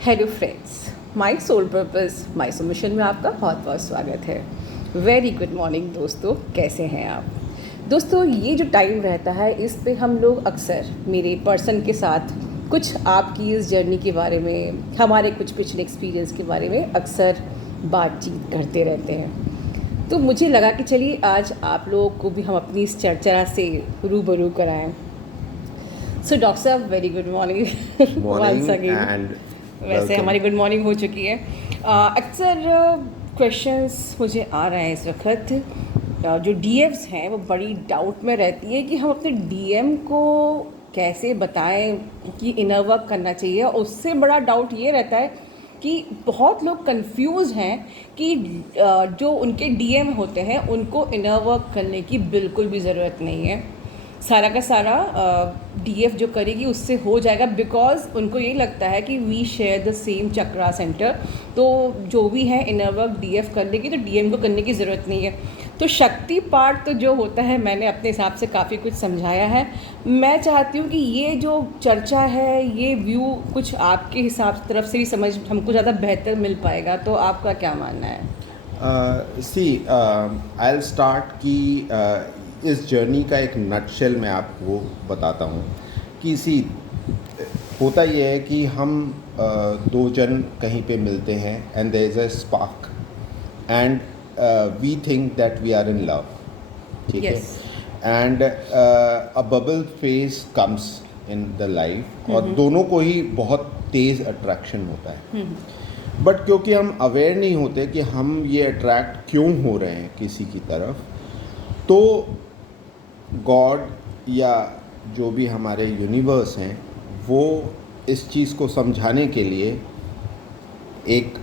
Hello friends, my soul purpose my soul mission में आपका बहुत बहुत स्वागत है। वेरी गुड मॉर्निंग दोस्तों, कैसे हैं आप? दोस्तों, ये जो टाइम रहता है इस पे हम लोग अक्सर मेरे पर्सन के साथ कुछ आपकी इस जर्नी के बारे में, हमारे कुछ पिछले एक्सपीरियंस के बारे में अक्सर बातचीत करते रहते हैं। तो मुझे लगा कि चलिए आज आप लोगों को भी हम अपनी इस चर्चा से रूबरू कराएं। सो डॉक्टर साहब, very good morning once again. वैसे हमारी गुड मॉर्निंग हो चुकी है। अक्सर क्वेश्चंस मुझे आ रहे हैं इस वक्त। जो डीएम्स हैं वो बड़ी डाउट में रहती है कि हम अपने डीएम को कैसे बताएं कि इनर वर्क करना चाहिए। और उससे बड़ा डाउट ये रहता है कि बहुत लोग कंफ्यूज हैं कि जो उनके डीएम होते हैं उनको इनर वर्क करने की बिल्कुल भी ज़रूरत नहीं है। सारा का सारा डीएफ जो करेगी उससे हो जाएगा, बिकॉज उनको ये लगता है कि we share the same chakra centre. तो जो भी है इनर वर्क डीएफ कर लेगी तो डीएम को करने की ज़रूरत नहीं है। तो शक्ति पार्ट तो जो होता है मैंने अपने हिसाब से काफ़ी कुछ समझाया है। मैं चाहती हूँ कि ये जो चर्चा है, ये व्यू कुछ आपके हिसाब तरफ से भी समझ हमको ज़्यादा बेहतर मिल पाएगा। तो आपका क्या मानना है? आई विल स्टार्ट कि इस जर्नी का एक नटशेल मैं आपको बताता हूँ कि होता ये है कि हम दो जन कहीं पे मिलते हैं and there is a spark and we think that we are in love, ठीक है, and a bubble phase comes in the life और दोनों को ही बहुत तेज़ अट्रैक्शन होता है। बट क्योंकि हम अवेयर नहीं होते कि हम ये अट्रैक्ट क्यों हो रहे हैं किसी की तरफ, तो गॉड या जो भी हमारे यूनिवर्स हैं वो इस चीज़ को समझाने के लिए एक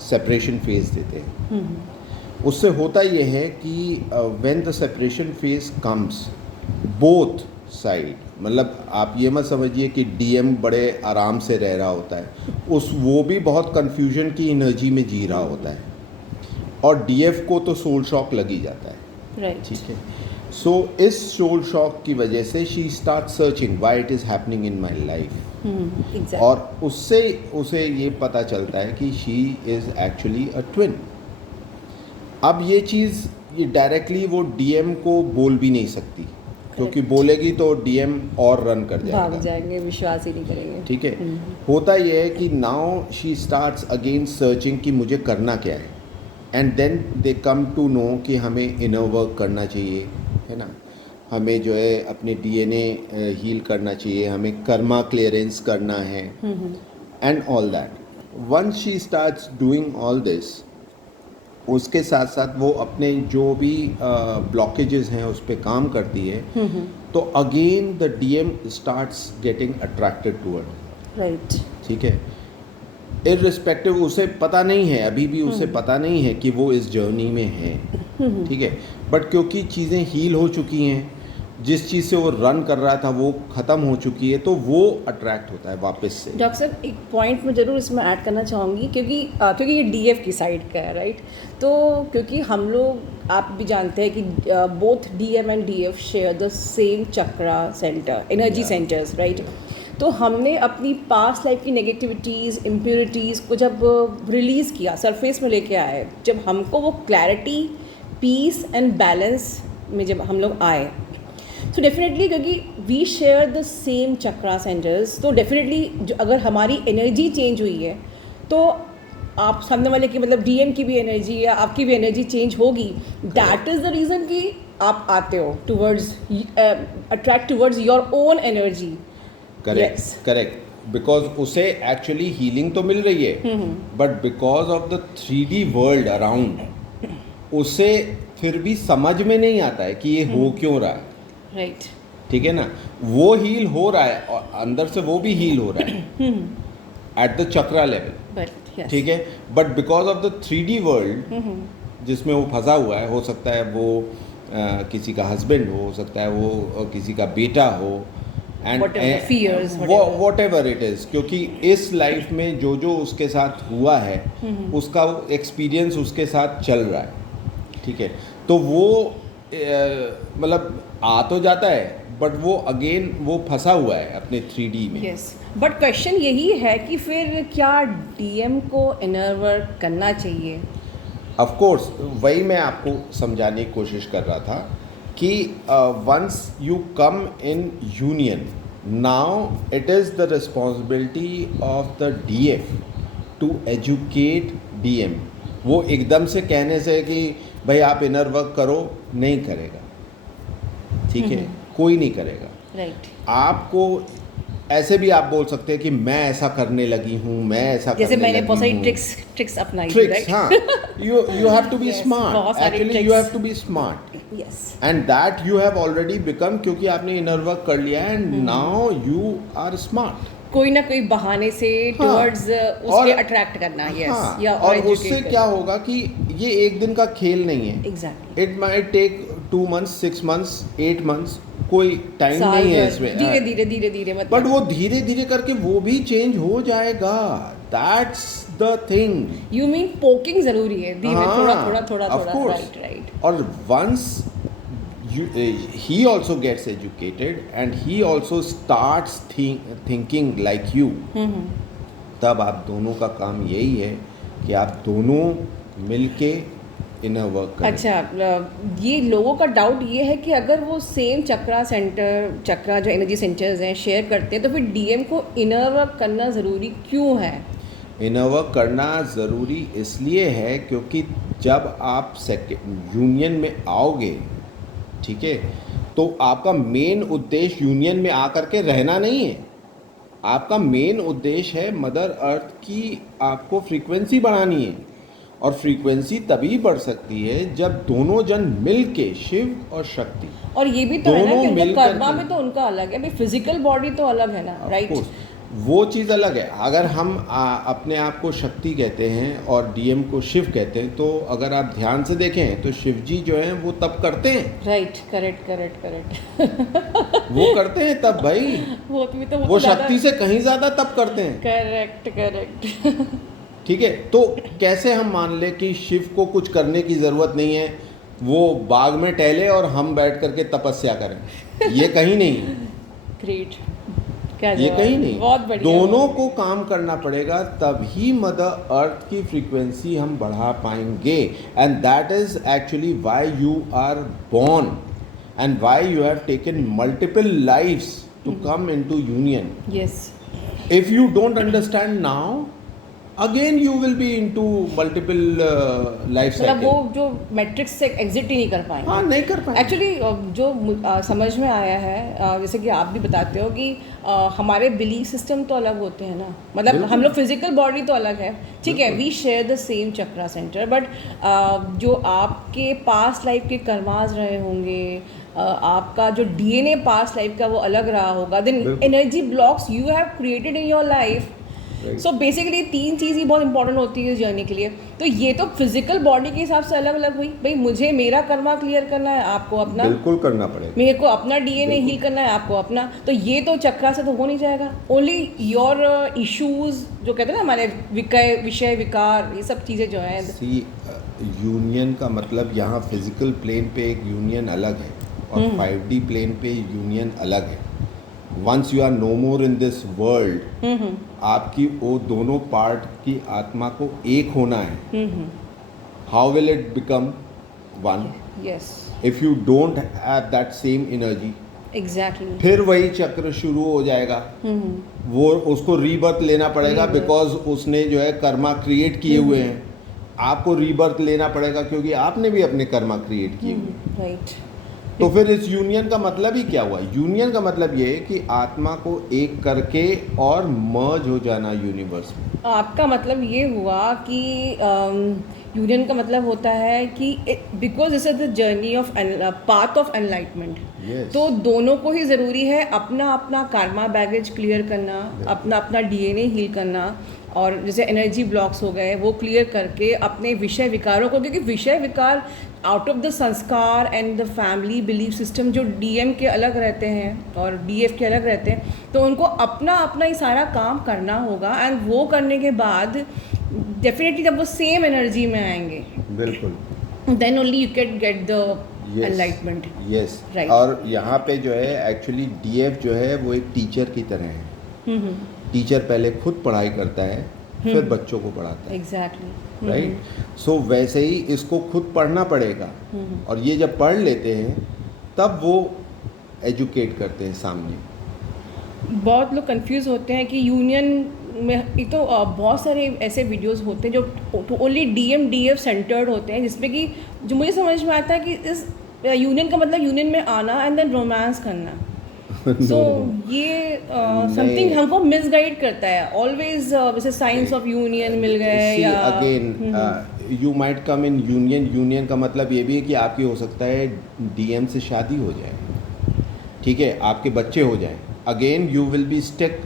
सेपरेशन फेज देते हैं। उससे होता ये है कि when the separation phase comes, both side, मतलब आप ये मत समझिए कि डीएम बड़े आराम से रह रहा होता है, वो भी बहुत कन्फ्यूजन की एनर्जी में जी रहा होता है और डीएफ को तो सोल शॉक लग ही जाता है, राइट, ठीक है। सो इस सोल शॉक की वजह से she start searching why it is happening in my life, और उससे उसे ये पता चलता है कि she is actually a twin. अब ये चीज़ ये डायरेक्टली वो डीएम को बोल भी नहीं सकती, क्योंकि बोलेगी तो डीएम और रन कर जाएगा, भाग जाएंगे, विश्वास ही नहीं करेंगे, ठीक है। होता यह है कि now she starts again searching कि मुझे करना क्या है, and then they come to know कि हमें इनर वर्क करना चाहिए, है ना, हमें जो है अपने डीएनए हील करना चाहिए, हमें कर्मा क्लियरेंस करना है and all that. Once she starts doing all this, उसके साथ साथ वो अपने जो भी ब्लॉकेजेस हैं उस पर काम करती है, तो again the DM starts getting attracted toward, right, ठीक है। इररिस्पेक्टिव, उसे पता नहीं है, अभी भी उसे पता नहीं है कि वो इस जर्नी में है, ठीक है। बट क्योंकि चीज़ें हील हो चुकी हैं, जिस चीज़ से वो रन कर रहा था वो ख़त्म हो चुकी है, तो वो अट्रैक्ट होता है वापस से। डॉक्टर साहब, एक पॉइंट मैं ज़रूर इसमें ऐड करना चाहूँगी, क्योंकि ये डीएफ की साइड का है, राइट। तो क्योंकि हम लोग, आप भी जानते हैं कि both DM and DF share the same chakra centre, energy centres, right. तो हमने अपनी पास्ट लाइफ की नेगेटिविटीज़, इम्प्योरिटीज़ को जब रिलीज़ किया, सरफेस में लेके आए, जब हमको वो क्लैरिटी, पीस एंड बैलेंस में जब हम लोग आए, तो डेफिनेटली क्योंकि we share the same chakra centres, तो डेफिनेटली जो अगर हमारी एनर्जी चेंज हुई है तो आप सामने वाले की, मतलब डीएम की भी एनर्जी या आपकी भी एनर्जी चेंज होगी। दैट इज़ द रीज़न कि आप आते हो towards, attract towards your own energy. Correct, correct, because उसे एक्चुअली हीलिंग तो मिल रही है, but because of the 3D world around, उसे फिर भी समझ में नहीं आता है कि ये हो क्यों रहा है, राइट, ठीक है ना। वो हील हो रहा है और अंदर से वो भी हील हो रहा है एट द चक्रा लेवल, ठीक है। But because of the 3D world जिसमें वो फंसा हुआ है, हो सकता है वो किसी का हस्बैंड हो सकता है वो किसी का बेटा हो, and what ever it is, क्योंकि इस लाइफ में जो जो उसके साथ हुआ है उसका एक्सपीरियंस उसके साथ चल रहा है, ठीक है। तो वो मतलब आ तो जाता है बट वो अगेन वो फंसा हुआ है अपने 3D में। यस, बट क्वेश्चन यही है कि फिर क्या डीएम को इनर वर्क करना चाहिए? ऑफ कोर्स वही मैं आपको समझाने की कोशिश कर रहा था कि once you come in union, now it is the responsibility of the DF to educate DM. वो एकदम से कहने से कि भाई आप इनर वर्क करो नहीं करेगा, ठीक है, कोई नहीं करेगा। राइट, आपको ऐसे भी आप बोल सकते हैं कि मैं ऐसा करने लगी हूँ, मैं ऐसा जैसे करने मैंने लगी बहुत सारी हूँ। ट्रिक्स अपनाई थी, ट्रिक्स, राइट? हाँ, you have to be Yes, smart, बहुत सारी actually tricks. you have to be smart yes, and that you have already become, क्योंकि आपने इनर वर्क कर लिया है and now you are smart। कोई ना कोई बहाने से हाँ, टुवर्ड्स उसके और- अट्रैक्ट करना, यस, हाँ, या और उससे क्या होगा कि ये एक दिन का खेल नहीं है। Exactly, it might take 2 months, 6 months, 8 months, कोई टाइम नहीं है इसमें। धीरे धीरे धीरे धीरे, मतलब बट वो धीरे धीरे करके वो भी चेंज हो जाएगा, that's the thing. You mean poking जरूरी है, धीरे थोड़ा थोड़ा थोड़ा of थोड़ा, course। Right right. और once he also gets educated and he also starts thinking like you, तब आप दोनों का काम यही है कि आप दोनों मिलके इनर वर्क करें। अच्छा, ये लोगों का डाउट ये है कि अगर वो सेम चक्रा जो एनर्जी सेंटर्स हैं शेयर करते हैं, तो फिर डीएम को इनर वर्क करना ज़रूरी क्यों है? इनर वर्क करना ज़रूरी इसलिए है क्योंकि जब आप यूनियन में आओगे, ठीक है, तो आपका मेन उद्देश्य यूनियन में आकर के रहना नहीं है। आपका मेन उद्देश्य है मदर अर्थ की आपको फ्रीक्वेंसी बढ़ानी है, और फ्रीक्वेंसी तभी बढ़ सकती है जब दोनों जन मिल के, शिव और शक्ति, और ये भी तो है ना दोनों कि उनका मिलकर कर्मा के- भी तो उनका अलग है, अभी फिजिकल बॉडी तो अलग है ना, राइट? Of course, वो चीज़ अलग है। अगर हम अपने आप को शक्ति कहते हैं और डीएम को शिव कहते हैं, तो अगर आप ध्यान से देखें तो शिव जी जो हैं वो तब करते हैं, राइट, करेक्ट वो करते हैं तब भाई, वो भी तो वो शक्ति से कहीं ज़्यादा तब करते हैं, करेक्ट ठीक है। तो कैसे हम मान ले कि शिव को कुछ करने की ज़रूरत नहीं है, वो बाग में टहले और हम बैठ करके तपस्या करें? ये कहीं नहीं है, ग्रेट, क्या ये जवाब, कहीं नहीं। बहुत बढ़िया। दोनों को काम करना पड़ेगा, तभी मदर अर्थ की फ्रीक्वेंसी हम बढ़ा पाएंगे। And that is actually why you are born and why you have taken multiple lifes to come into union. Yes, if you don't understand now, again you will be into multiple life मतलब वो cycle. जो matrix से exit ही नहीं कर पाएंगे। हाँ, नहीं कर पाएंगे। एक्चुअली जो समझ में आया है, जैसे कि आप भी बताते हो कि हमारे बिलीफ सिस्टम तो अलग होते हैं ना, मतलब बिल्कुल। हम लोग फिजिकल बॉडी तो अलग है, ठीक है, we share the same chakra centre, but जो आपके पास्ट लाइफ के कर्मास रहे होंगे, आपका जो डीएनए पास्ट लाइफ का वो अलग रहा होगा, देन बिल्कुल। Energy blocks you have created in your life. So basically 3 चीज़ ही बहुत इंपॉर्टेंट होती है इस जर्नी के लिए। तो ये तो फिजिकल बॉडी के हिसाब से अलग अलग हुई, भाई मुझे मेरा कर्मा क्लियर करना है, आपको अपना, बिल्कुल करना पड़ेगा। मेरे को अपना डीएनए हील करना है, आपको अपना। तो ये तो चक्रा से तो हो नहीं जाएगा। ओनली योर इश्यूज जो कहते हैं ना हमारे विषय विकार, ये सब चीज़ें जो हैं। सी, यूनियन का मतलब यहाँ फिजिकल प्लेन पे एक यूनियन अलग है और 5D प्लेन पे यूनियन अलग है। Once you are no more in this world, आपकी वो दोनों पार्ट की आत्मा को एक होना है। How will it become one yes, if you don't have that same energy? Exactly. फिर वही चक्र शुरू हो जाएगा, वो उसको रीबर्थ लेना पड़ेगा, बिकॉज उसने जो है कर्मा क्रिएट किए हुए हैं। आपको रीबर्थ लेना पड़ेगा क्योंकि आपने भी अपने कर्मा क्रिएट किए हुए हैं। राइट। तो फिर इस यूनियन का मतलब ही क्या हुआ? यूनियन का मतलब ये है कि आत्मा को एक करके और मर्ज हो जाना यूनिवर्स में। आपका मतलब ये हुआ कि यूनियन का मतलब होता है कि because this is the journey of path of enlightenment. Yes. तो दोनों को ही ज़रूरी है अपना अपना कार्मा बैगेज क्लियर करना, अपना अपना डीएनए हील करना, और जैसे एनर्जी ब्लॉक्स हो गए वो क्लियर करके अपने विषय विकारों को, क्योंकि विषय विकार आउट ऑफ द संस्कार and the family belief system जो डीएम के अलग रहते हैं और डीएफ के अलग रहते हैं, तो उनको अपना अपना ही सारा काम करना होगा। एंड वो करने के बाद डेफिनेटली जब वो सेम एनर्जी में आएंगे, बिल्कुल। then only you can get the enlightenment. Yes. Right. और यहाँ पे जो है एक्चुअली डीएफ जो है वो एक टीचर की तरह है। टीचर पहले खुद पढ़ाई करता है, फिर बच्चों को पढ़ाता है। एग्जैक्टली। राइट। सो वैसे ही इसको खुद पढ़ना पड़ेगा, और ये जब पढ़ लेते हैं तब वो एजुकेट करते हैं सामने। बहुत लोग कंफ्यूज होते हैं कि यूनियन में एक तो बहुत सारे ऐसे वीडियोस होते हैं जो ओनली डीएम डीएफ सेंटर्ड होते हैं, जिसमें कि जो मुझे समझ में आता है कि इस यूनियन का मतलब यूनियन में आना एंड देन रोमांस करना। सो ये समथिंग हमको मिसगाइड करता है ऑलवेज। जैसे साइंस ऑफ यूनियन मिल गए या again you might come in union. Union का मतलब ये भी है कि आपकी हो सकता है डीएम से शादी हो जाए, ठीक है, आपके बच्चे हो जाएं। Again you will B stick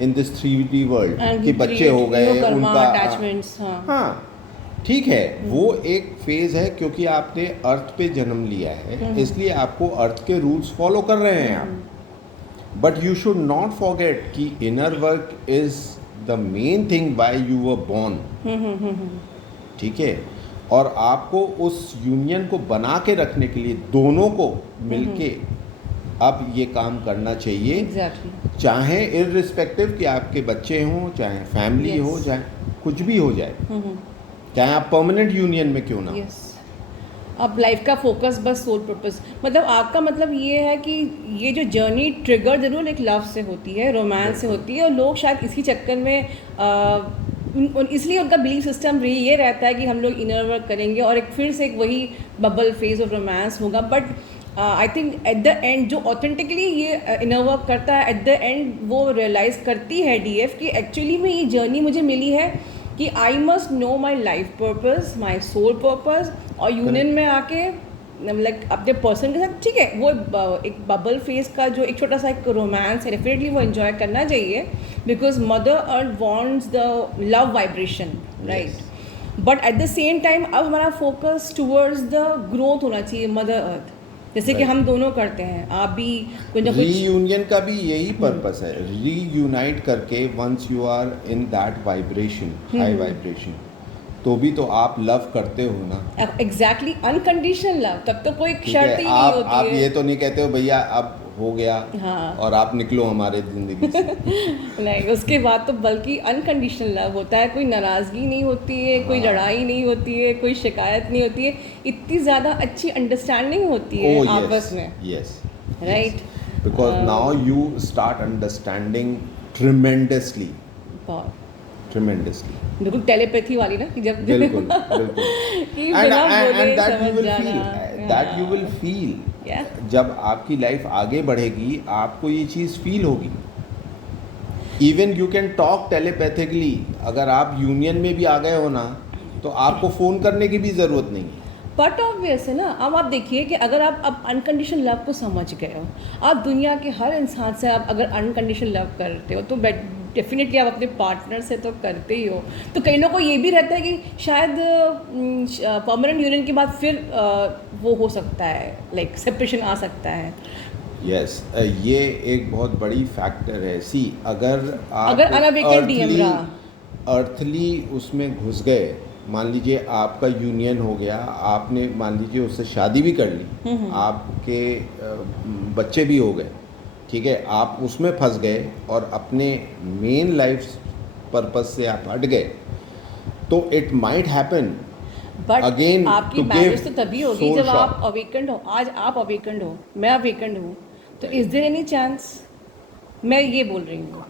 in this 3D world कि बच्चे हो गए उनका अटैचमेंट्स। हाँ ठीक है, वो एक फेज है, क्योंकि आपने अर्थ पे जन्म लिया है, इसलिए आपको अर्थ के रूल्स फॉलो कर रहे हैं आप। But you should not forget कि inner work is the main thing why you were born, ठीक है। और आपको उस यूनियन को बना के रखने के लिए दोनों को मिलके अब ये काम करना चाहिए। Exactly. चाहे इररिस्पेक्टिव कि आपके बच्चे हों, चाहे फैमिली Yes. हो, चाहे कुछ भी हो जाए, चाहे आप परमानेंट यूनियन में क्यों ना हो। यस। अब लाइफ का फोकस बस सोल पर्पस, मतलब आपका मतलब ये है कि ये जो जर्नी ट्रिगर जरूर एक लव से होती है, रोमांस से होती है, और लोग शायद इसी चक्कर में इसलिए उनका बिलीफ सिस्टम ये रहता है कि हम लोग इनर वर्क करेंगे और एक फिर से एक वही बबल फेज ऑफ रोमांस होगा। But I think at the end जो ऑथेंटिकली ये इनर वर्क करता है, एट द एंड वो रियलाइज़ करती है डीएफ कि एक्चुअली में ये जर्नी मुझे मिली है कि I must know my life purpose, my soul purpose. और यूनियन में आके लाइक अपने पर्सन के साथ, ठीक है, वो एक बबल फेस का जो एक छोटा सा एक रोमांस है, डेफिनेटली वो एंजॉय करना चाहिए, because mother earth wants the love vibration, right. But at the same time अब हमारा फोकस टूवर्ड्स द ग्रोथ होना चाहिए मदर अर्थ, जैसे कि हम दोनों करते हैं। आप भी कुछ ना कुछ रीयूनियन का भी यही पर्पस है, रीयूनाइट करके once you are in that vibration, high vibration, तो भी तो आप लव करते हो ना। एग्जैक्टली, अनकंडीशनल लव, तब तो कोई ठीक शर्त है, ही नहीं होती आप है। ये तो नहीं कहते हो भैया अब हो गया, हाँ। और आप निकलो हमारे ज़िंदगी से। नहीं, उसके बाद तो बल्कि अनकंडीशनल लव होता है, कोई नाराज़गी नहीं होती है, कोई लड़ाई नहीं होती है, कोई शिकायत नहीं होती है, इतनी ज़्यादा अच्छी अंडरस्टैंडिंग होती है आपस में। Yes, right. Because now you start understanding tremendously, बिल्कुल टेलीपैथी वाली ना, कि जब बिल्कुल बिल्कुल। कि बिना बोले समझ दैट यू विल फील जब आपकी लाइफ आगे बढ़ेगी, आपको ये चीज़ फील होगी। Even you can talk telepathically. अगर आप यूनियन में भी आ गए हो ना, तो आपको फ़ोन करने की भी ज़रूरत नहीं है। बट ऑब्वियस है ना। अब आप देखिए कि अगर आप अब अनकंडीशनल लव को समझ गए हो, आप दुनिया के हर इंसान से आप अगर अनकंडीशनल लव करते हो, तो डेफिनेटली आप अपने पार्टनर से तो करते ही हो। तो कई लोगों को ये भी रहता है कि शायद परमानेंट यूनियन के बाद फिर वो हो सकता है, लाइक सेपरेशन आ सकता है। यस, ये एक बहुत बड़ी फैक्टर है। सी अगर अनअवेकेंड डीएम रहा, अर्थली उसमें घुस गए, मान लीजिए आपका यूनियन हो गया, आपने मान लीजिए उससे शादी भी कर ली, आपके बच्चे भी हो गए, ठीक है, आप उसमें फंस गए और अपने मेन लाइफ पर्पस से आप हट गए, तो it might happen but again. आपकी मैरिज तो तभी होगी जब आप अवेकेंड हो। आज आप अवेकेंड हो, मैं अवेकेंड हूँ, तो इज देयर एनी चांस? मैं ये बोल रही हूँ।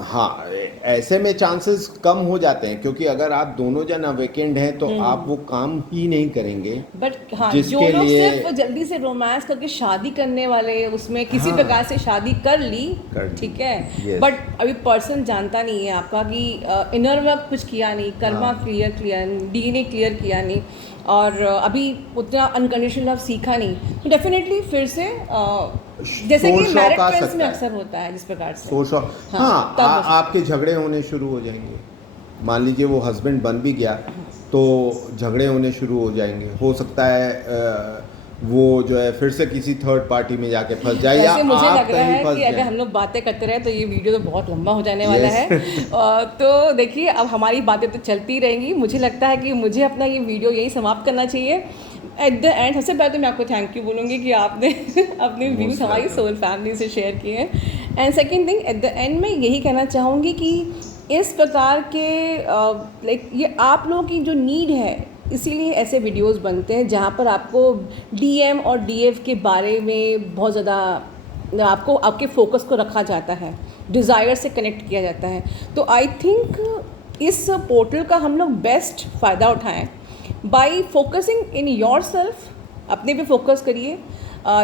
हाँ, ऐसे में चांसेस कम हो जाते हैं, क्योंकि अगर आप दोनों जन अवेकेंड हैं तो आप वो काम ही नहीं करेंगे। बट हाँ, जिसके जो लोग लिए सिर्फ जल्दी से रोमांस करके शादी करने वाले, उसमें किसी हाँ, प्रकार से शादी कर ली, ठीक है, yes, बट अभी पर्सन जानता नहीं है आपका कि इनर वर्क कुछ किया नहीं, कर्मा क्लियर किया नहीं, डीएनए क्लियर किया नहीं, और अभी उतना अनकंडीशनल लव सीखा नहीं, तो डेफिनेटली फिर से जैसे कि मैरिड फ्रेंड्स में अक्सर होता है जिस प्रकार से आपके झगड़े होने शुरू हो जाएंगे। मान लीजिए वो हस्बैंड बन भी गया, तो झगड़े होने शुरू हो जाएंगे। हो सकता है वो जो है फिर से किसी थर्ड पार्टी में जाके फंस जाए, या मुझे आप लग रहा कहीं है फंस कि अगर जाए। हम लोग बातें करते रहे तो ये वीडियो तो बहुत लंबा हो जाने वाला है। तो देखिए, अब हमारी बातें तो चलती रहेंगी। मुझे लगता है कि मुझे अपना ये वीडियो यही समाप्त करना चाहिए। एट द एंड सबसे पहले तो मैं आपको थैंक यू बोलूँगी कि आपने अपने व्यूज़ हमारी सोल फैमिली से शेयर किए हैं। And second thing, at the end में यही कहना चाहूँगी कि इस प्रकार के लाइक ये आप लोगों की जो नीड है, इसीलिए ऐसे वीडियोस बनते हैं जहाँ पर आपको डीएम और डीएफ के बारे में बहुत ज़्यादा आपको आपके फोकस को रखा जाता है, डिज़ायर से कनेक्ट किया जाता है। तो आई थिंक इस पोर्टल का हम लोग बेस्ट फ़ायदा उठाएं by focusing in your self. अपने पे फोकस करिए,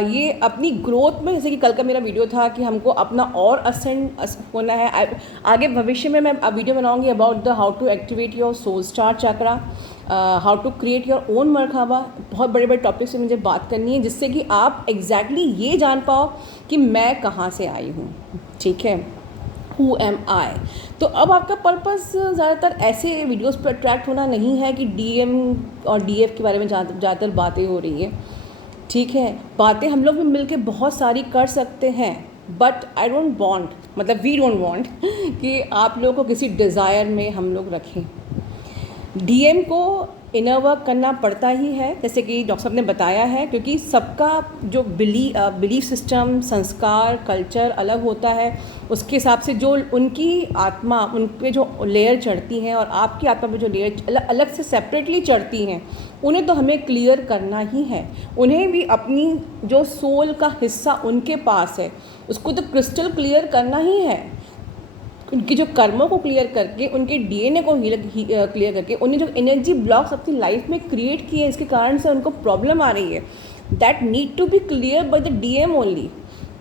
ये अपनी ग्रोथ में, जैसे कि कल का मेरा वीडियो था कि हमको अपना और असेंड होना है। आगे भविष्य में मैं वीडियो बनाऊंगी about the how to activate your soul star chakra, how to create your own मरहबा। बहुत बड़े बड़े टॉपिक से मुझे बात करनी है जिससे कि आप एग्जैक्टली ये जान पाओ कि मैं कहाँ से आई हूँ, ठीक है, हु एम आई। तो अब आपका पर्पस ज़्यादातर ऐसे वीडियोस पर अट्रैक्ट होना नहीं है कि डीएम और डीएफ के बारे में ज़्यादातर बातें हो रही है, ठीक है। बातें हम लोग भी मिल के बहुत सारी कर सकते हैं, बट आई डोंट वांट, मतलब वी डोंट वांट कि आप लोगों को किसी डिज़ायर में हम लोग रखें। डीएम को इनर वर्क करना पड़ता ही है, जैसे कि डॉक्टर साहब ने बताया है, क्योंकि सबका जो बिलीफ सिस्टम, संस्कार, कल्चर अलग होता है। उसके हिसाब से जो उनकी आत्मा, उन पे जो लेयर चढ़ती हैं और आपकी आत्मा पे जो लेयर अलग से सेपरेटली चढ़ती हैं, उन्हें तो हमें क्लियर करना ही है। उन्हें भी अपनी जो सोल का हिस्सा उनके पास है उसको तो क्रिस्टल क्लियर करना ही है। उनकी जो कर्मों को क्लियर करके, उनके डीएनए को क्लियर करके, उन्हें जो एनर्जी ब्लॉक्स अपनी लाइफ में क्रिएट किए, इसके कारण से उनको प्रॉब्लम आ रही है, that need to be clear by the DM only.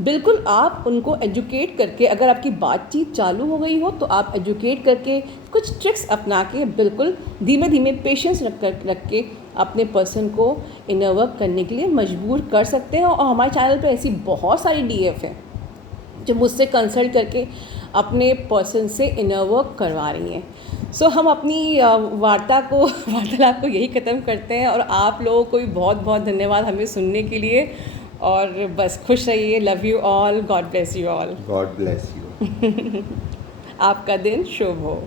बिल्कुल आप उनको एजुकेट करके, अगर आपकी बातचीत चालू हो गई हो तो आप एजुकेट करके कुछ ट्रिक्स अपना के बिल्कुल धीमे धीमे पेशेंस रख के अपने पर्सन को इनर वर्क करने के लिए मजबूर कर सकते हैं। और हमारे चैनल पे ऐसी बहुत सारी डीएफ हैं जो मुझसे कंसल्ट करके अपने पर्सन से इनर वर्क करवा रही हैं। सो हम अपनी वार्तालाप को यही ख़त्म करते हैं, और आप लोगों को भी बहुत बहुत धन्यवाद हमें सुनने के लिए। और बस खुश रहिए। Love you all, God bless you all. God bless you. आपका दिन शुभ हो।